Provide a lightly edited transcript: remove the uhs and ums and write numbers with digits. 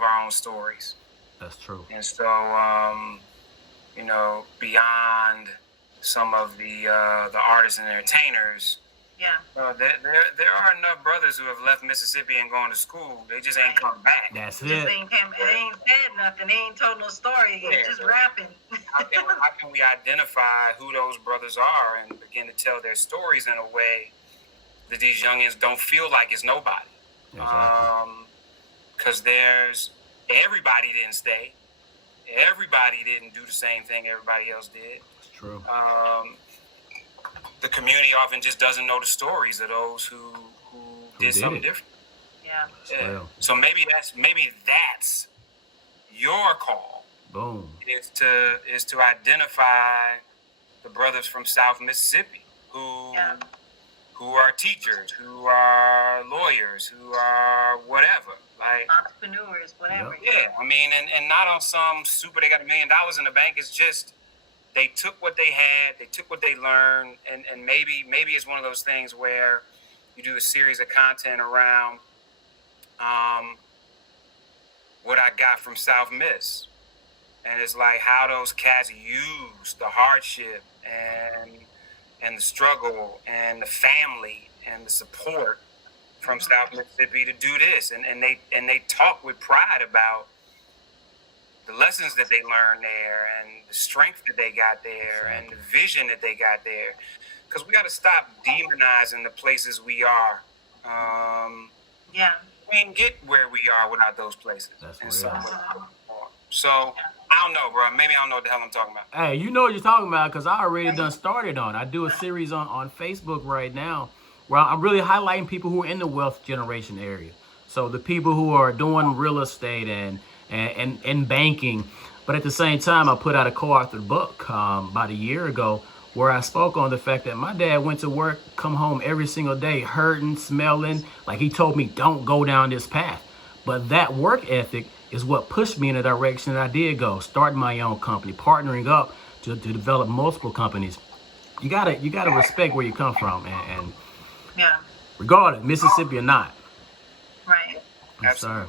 of our own stories. That's true. And so, you know, beyond some of the artists and entertainers, there are enough brothers who have left Mississippi and gone to school. They just ain't come back. That's it. They ain't said nothing. They ain't told no story. They just rapping. How can we identify who those brothers are and begin to tell their stories in a way that these youngins don't feel like it's nobody? Exactly. Because everybody didn't stay. Everybody didn't do the same thing everybody else did. It's true. The community often just doesn't know the stories of those who did something different. Yeah. So maybe that's your call. Boom. Is to identify the brothers from South Mississippi who are teachers, who are lawyers, who are whatever, like entrepreneurs, whatever. Yeah, I mean, and not on some super. They got $1 million in the bank. It's just they took what they had, they took what they learned, and maybe it's one of those things where you do a series of content around what I got from South Miss. And it's like how those cats use the hardship and the struggle and the family and the support from South Mississippi to do this. And they talk with pride about the lessons that they learned there and the strength that they got there and the vision that they got there. Because we got to stop demonizing the places we are. We didn't get where we are without those places. That's real. So, I don't know, bro. Maybe I don't know what the hell I'm talking about. Hey, you know what you're talking about because I already done started on. I do a series on Facebook right now where I'm really highlighting people who are in the wealth generation area. So the people who are doing real estate and banking. But at the same time, I put out a co-authored book about a year ago where I spoke on the fact that my dad went to work, come home every single day, hurting, smelling. Like he told me, don't go down this path. But that work ethic is what pushed me in the direction that I did go, starting my own company, partnering up to develop multiple companies. You gotta respect where you come from, and regardless, Mississippi or not. Right. Yes, sir.